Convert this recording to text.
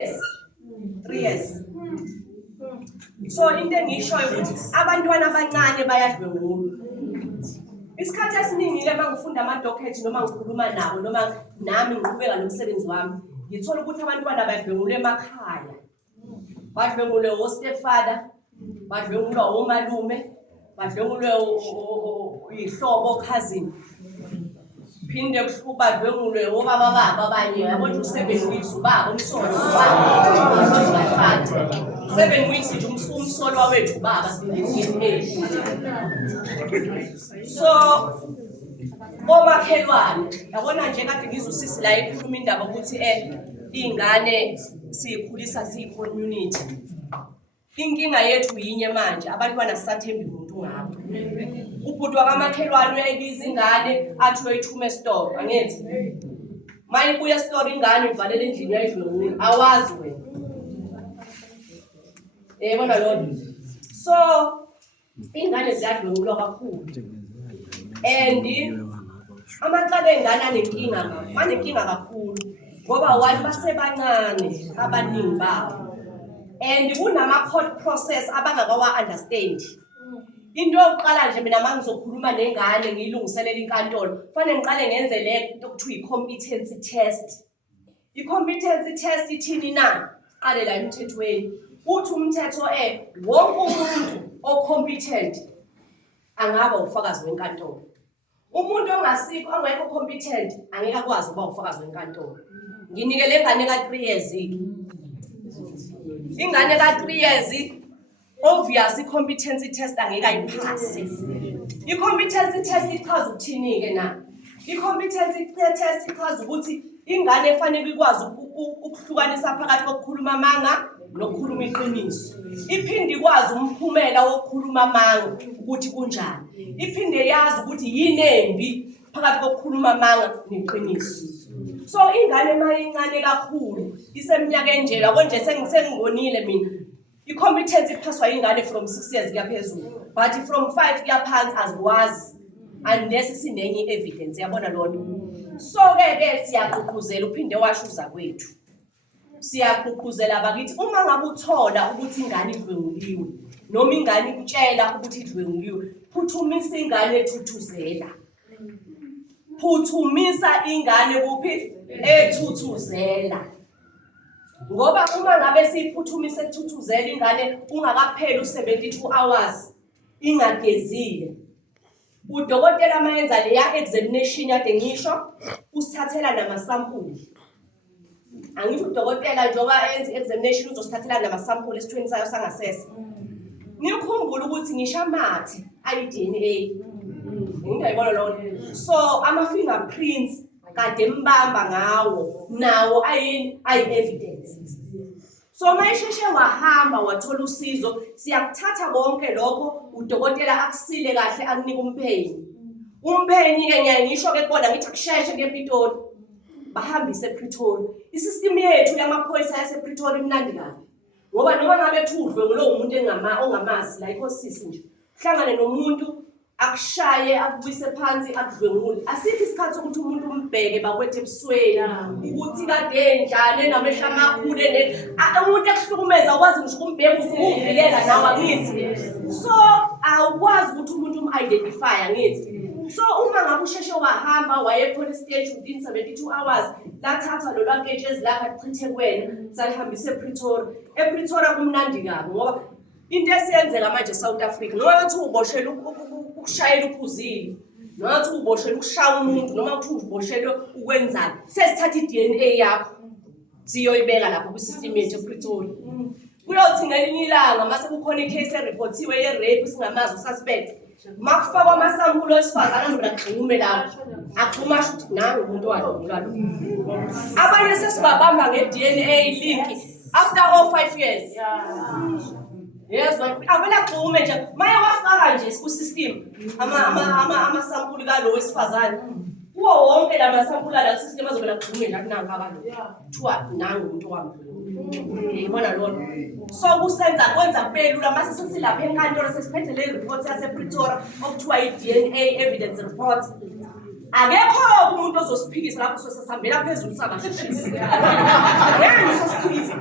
3 years. So into engishoyo ukuthi abantwana abancane bayadlwengulwa. Isikhathi esiningi ke mangifunda ama-docket noma ngikhuluma nabo noma nami ngiqhubeka nomsebenzi wami, ngithola ukuthi abantwana badlwengulwa emakhaya. Badlwengulwe o-stepfather, badlwengulwa omalume, badlwengulwe ihlobo cousin. Phinde badlwengulwe obaba babo abanye, yabo nje 7 weeks ubaba umsolo ubaba. 7 weeks nje umsolo wawethu ubaba so omakhelwane yabona nje kade ngizusisi la ikhuluma indaba ukuthi ingane siyikhulisa siyi-community. Inkinga yethu yinye manje, abantwana sisathembi umuntu ngabo. Ubhuti wakamakhelwane uyayibiza ingane athi uyoyithuma esitolo, angithi mayibuya esitolo ingane ivalele endlini uyayidlwengula, awazi wena. Yabona lona. So ingane ziyadlwengulwa kakhulu. And amacala engane anenkinga kakhulu ngoba wali basebancane abaningi babo. And kunama-court process abangakawa-understand. Into yokuqala nje mina mangizokhuluma nengane ngiyilungiselela inkantolo, kufanele ngiqale ngenze le nto okuthiwa i-competency test. I-competency test ithini na? Qale la emthethweni. Uthi umthetho wonke umuntu o-competent angaba ufakazi wenkantolo. Umuntu ongasikho ongekho competent angeke akwazi ukuba ufakazi wenkantolo. Nginikele ingane ka-3 years. Ingane ka-3 years obvious i-competency test angeke ayiphase. I-competency test ichaza ukuthini-ke na? I-competency test ichaza ukuthi ingane efanele ikwazi ukuhlukanisa phakathi kokukhuluma amanga nokukhuluma iqiniso. Iphinde ikwazi umphumela wokukhuluma amanga ukuthi kunjani. Iphinde yazi ukuthi yini embi phakathi kokukhuluma amanga neqiniso. So ingane mayincane kakhulu iseminyakeni nje yabo nje sengibonile mina. I-competence iphaswa ingane from 6 years kuya phezulu, but from 5 kuya phansi azikwazi unless sinenye evidence, yabona lona. So ke siyaqhuquzela uphinde washo uzakwethu. Siyaqhuquzela bakithi uma ngabe uthola ukuthi ingane idlwenguliwe noma ingane ikutshela ukuthi idlwenguliwe, phuthumisa ingane ethuthuzela. Phuthumisa ingane kuphi? Ethuthuzela. Ngoba uma ngabe siyiphuthumisa ethuthuzela ingane ungakapheli u-72 hours ingagezile, udokotela mayenza leya examination yade ngisho usithathela namasampuli. Angisho udokotela njengoba enza examination uzosithathela namasampuli esithweni sayo sangasese. Ngikhumbula ukuthi ngisho amathe ayi-DNA. Ngiyayibona lona. So ama-fingerprints kade mbamba ngawo nawo ayi-evidence. So mayisheshe wahamba wathola usizo, siyakuthatha konke lokho udokotela akusile kahle akunika umphenyi. Umphenyi-ke ngisho-ke kubona ngithi akusheshe ngePitoli bahambise ePretoria. Isystem yethu yamaphoyisa yasePretoria imnandi kabi. Ngoba noma ngabe thudlwe ngulowo muntu ongamazi la ikhosisi nje. Uhlangane nomuntu akushaye akubuyise phansi akudlwengule. Asikho isikhathi sokuthi umuntu umbheke bakwethe ebusweni ukuthi kade njani enamehla amakhulu umuntu akuhlukumeza ukwazi ngisho ukumbheka usukuvikela nawe angithi. So awukwazi ukuthi umuntu umu-identify angithi. So uma ngabe usheshe wahamba waye police station within 72 hours lathatha lo lwanketshezi lakho achithe kuwena salihambisa ePretoria. EPretoria kumnandi kabi ngoba into esiyenzeka manje eSouth Africa noma wathi uboshela ukushayela uphuzile, noma wathi uboshela ukushaya umuntu, noma wathi uboshela ukwenzani, sesithatha i-DNA yakho siyoyibeka lapho kwi-system yethu ePretoria. Kuyothi ngelinye ilanga mase kukhona i-case ereportiwe ye-rape singamazi ususpect, makufakwa amasampuli wesifazane azobona agxume lawo agxuma asho ukuthi nangu umuntu wadlula lo. Abanye sesibabamba nge-DNA link after all 5 years. Yes, avela agxume nje maye wafaka nje ku-system amasampuli kalo wesifazane. Kuwo wonke la masampuli ala ku-system azobona agxume la kunanga abantu. Kuthiwa nangu umuntu wadlula. Yibona lona. So kusenza kwenza kube lula mase sesilapha enkantolo sesiphethe le report yasePretoria okuthiwa i-DNA evidence report. Akekho umuntu ozosiphikisa lapho sesihambela phezulu sangasheshisa. Ngeke ngisosiphikisa.